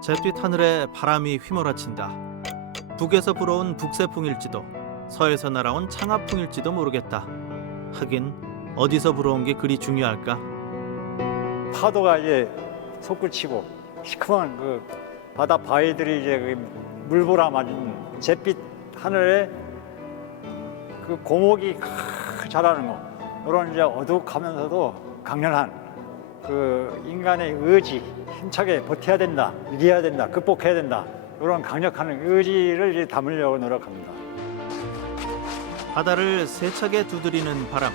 잿빛 하늘에 바람이 휘몰아친다. 북에서 불어온 북새풍일지도 서에서 날아온 창하풍일지도 모르겠다. 하긴 어디서 불어온 게 그리 중요할까? 파도가 이제 솟구치고 시커먼 그 바다 바위들이 이제 그 물보라 맞은 잿빛 하늘에 그 고목이 크 자라는 거 이런 이제 어둑하면서도 강렬한 그 인간의 의지 힘차게 버텨야 된다 이겨야 된다 극복해야 된다 이런 강력한 의지를 담으려고 노력합니다. 바다를 세차게 두드리는 바람,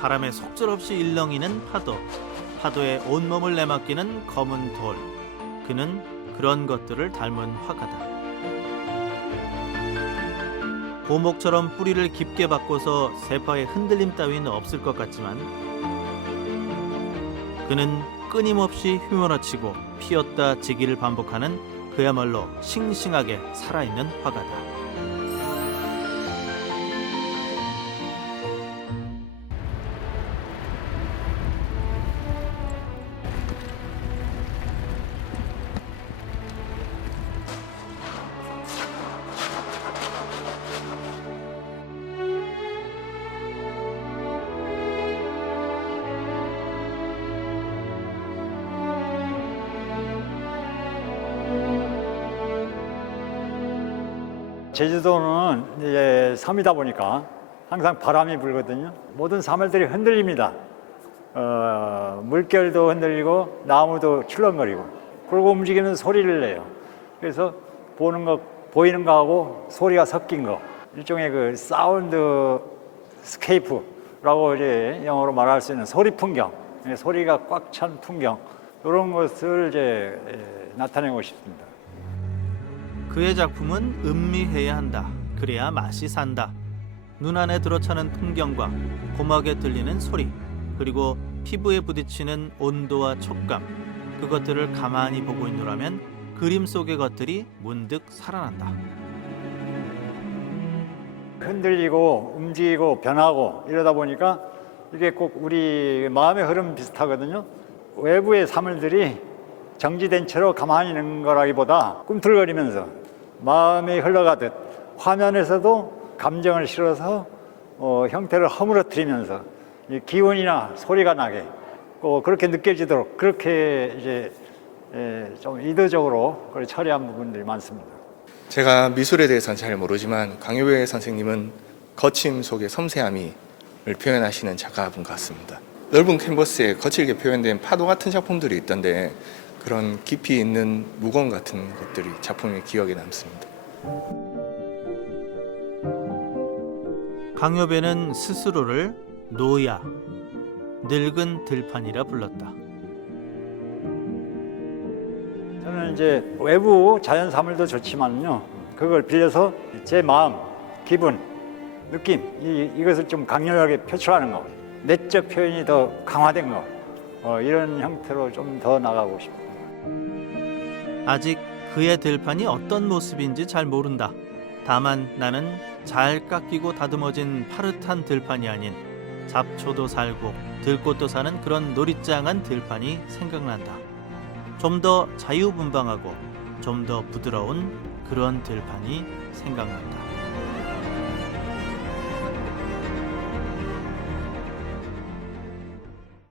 바람에 속절없이 일렁이는 파도, 파도에 온몸을 내맡기는 검은 돌. 그는 그런 것들을 닮은 화가다. 고목처럼 뿌리를 깊게 바꿔서 세파의 흔들림 따위는 없을 것 같지만 그는 끊임없이 휘몰아치고 피었다 지기를 반복하는 그야말로 싱싱하게 살아있는 화가다. 제주도는 이제 섬이다 보니까 항상 바람이 불거든요. 모든 사물들이 흔들립니다. 어, 물결도 흔들리고 나무도 출렁거리고 그리고 움직이는 소리를 내요. 그래서 보는 거 보이는 거하고 소리가 섞인 거 일종의 그 사운드 스케이프라고 이제 영어로 말할 수 있는 소리 풍경, 예, 소리가 꽉 찬 풍경 이런 것을 이제 예, 나타내고 싶습니다. 그의 작품은 음미해야 한다. 그래야 맛이 산다. 눈 안에 들어차는 풍경과 고막에 들리는 소리, 그리고 피부에 부딪히는 온도와 촉감, 그것들을 가만히 보고 있노라면 그림 속의 것들이 문득 살아난다. 흔들리고 움직이고 변하고 이러다 보니까 이게 꼭 우리 마음의 흐름 비슷하거든요. 외부의 사물들이 정지된 채로 가만히 있는 거라기보다 꿈틀거리면서 마음이 흘러가듯 화면에서도 감정을 실어서 어, 형태를 허물어뜨리면서 이 기운이나 소리가 나게 꼭 그렇게 느껴지도록 그렇게 이제 예, 좀 의도적으로 그걸 처리한 부분들이 많습니다. 제가 미술에 대해서는 잘 모르지만 강효배 선생님은 거침 속의 섬세함을 표현하시는 작가분 같습니다. 넓은 캔버스에 거칠게 표현된 파도 같은 작품들이 있던데 그런 깊이 있는 무건 같은 것들이 작품의 기억에 남습니다. 강요배는 스스로를 노야, 늙은 들판이라 불렀다. 저는 이제 외부 자연 사물도 좋지만요. 그걸 빌려서 제 마음, 기분, 느낌 이, 이것을 좀 강렬하게 표출하는 거, 내적 표현이 더 강화된 거 어, 이런 형태로 좀 더 나가고 싶습니다. 아직 그의 들판이 어떤 모습인지 잘 모른다. 다만 나는 잘 깎이고 다듬어진 파릇한 들판이 아닌 잡초도 살고 들꽃도 사는 그런 노릿장한 들판이 생각난다. 좀 더 자유분방하고 좀 더 부드러운 그런 들판이 생각난다.